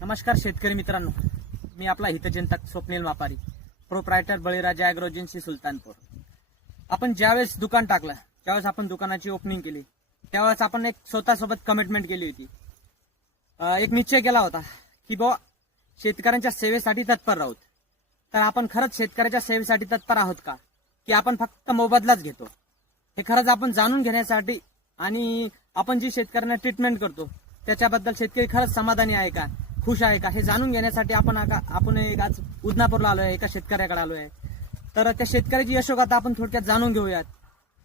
नमस्कार शेतकरी मित्रांनो, मी आपला हितचिंतक स्वप्नील मापारी, प्रोप्रायटर बळीराजा ॲग्रो एजन्सी सुलतानपूर. आपण ज्यावेळेस दुकान टाकलं, ज्यावेळेस आपण दुकानाची ओपनिंग केली, त्यावेळेस आपण एक स्वतःसोबत कमिटमेंट केली होती. एक निश्चय केला होता की बुवा शेतकऱ्यांच्या सेवेसाठी तत्पर राहूत. तर आपण खरंच शेतकऱ्याच्या सेवेसाठी तत्पर आहोत का, की आपण फक्त मोबदलाच घेतो? हे खरंच आपण जाणून घेण्यासाठी आणि आपण जी शेतकऱ्यांना ट्रीटमेंट करतो त्याच्याबद्दल शेतकरी खरंच समाधानी आहे का, खुश आहे का, हे जाणून घेण्यासाठी आपण एक आज उदनापूरला आलो आहे, एका शेतकऱ्याकडे आलो आहे. तर त्या शेतकऱ्याची यशोगाथा आपण थोडक्यात जाणून घेऊयात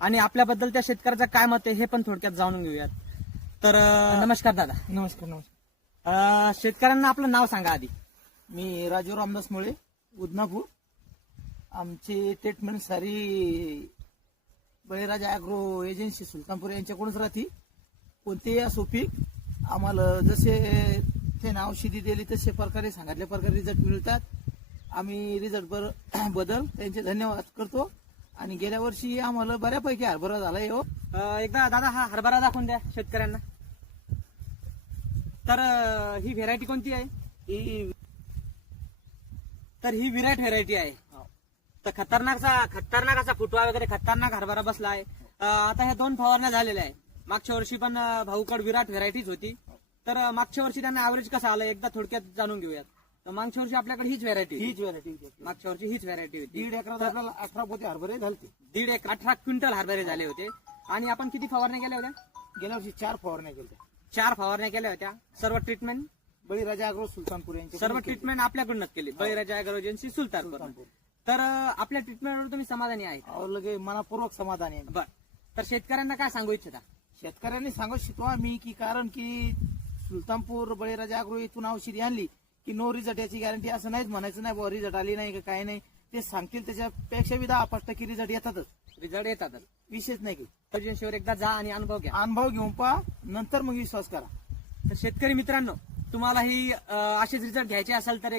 आणि आपल्याबद्दल त्या शेतकऱ्याचं काय मत आहे हे पण थोडक्यात जाणून घेऊयात. तर नमस्कार दादा. नमस्कार. शेतकऱ्यांना आपलं नाव सांगा आधी. मी राजू रामदास मुळे, उदनापूर. आमची ट्रीटमेंट सारी बळीराजा ॲग्रो एजन्सी सुलतानपूर यांच्याकडूनच राहते. कोणतेही असो पीक आम्हाला जसे त्याने औषधी दिली तसे प्रकारे सांगितल्या प्रकारे रिझल्ट मिळतात. आम्ही रिझल्ट बदल त्यांचे धन्यवाद करतो. आणि गेल्या वर्षी आम्हाला बऱ्यापैकी हरभरा झालाय हो. एकदा दादा हा हरभरा दाखवून द्या शेतकऱ्यांना. तर ही व्हेरायटी कोणती आहे? ही विराट व्हेरायटी आहे. तर खतरनाक असा फुटवा वगैरे खतरनाक हरभरा बसला आहे. आता ह्या 2 फवारण्या झालेल्या आहे. मागच्या वर्षी पण भाऊकड विराट व्हेरायटीच होती. तर मागच्या वर्षी त्यांना ऍव्हरेज कसं आलं एकदा थोडक्यात जाणून घेऊयात. तर मागच्या वर्षी आपल्याकडे हीच व्हेरायटी मागच्या वर्षी हीच व्हेरायटी होती. 1.5 एकरात आपल्याला 18 पोते हरभरे झालते. 18 क्विंटल हरभरे झाले होते. आणि आपण किती फवारण्या केल्या होत्या? गेल्या वर्षी 4 फवारण्या केल्या. 4 फवारण्या केल्या होत्या. सर्व ट्रीटमेंट बळीराजा ॲग्रो सुलतानपूर यांच्या सर्व ट्रीटमेंट आपल्याकडूनच केली, बळीराजा ॲग्रो एजन्सी सुलतानपूर. तर आपल्या ट्रीटमेंटवर तुम्ही समाधानी आहे? लगे मनापूर्वक समाधानी आहे. बर. तर शेतकऱ्यांना काय सांगू इच्छिता? शेतकऱ्यांनी सांगू इच्छितो आम्ही की कारण की सुलतानपूर बळीराजा ॲग्रो इथून औषधी आणली की नो रिझल्ट याची गॅरंटी असं नाहीच म्हणायचं नाही बाबा रिझल्ट आली नाही का काय नाही. ते सांगतील त्याच्यापेक्षा 10-5% रिझल्ट येतातच. रिझल्ट येतातच, विशेष नाही की एजन्सीवर एकदा जा आणि अनुभव घ्या. अनुभव घेऊन पहा, नंतर मग विश्वास करा. तर शेतकरी मित्रांनो, तुम्हाला ही असेच रिझल्ट घ्यायचे असेल तर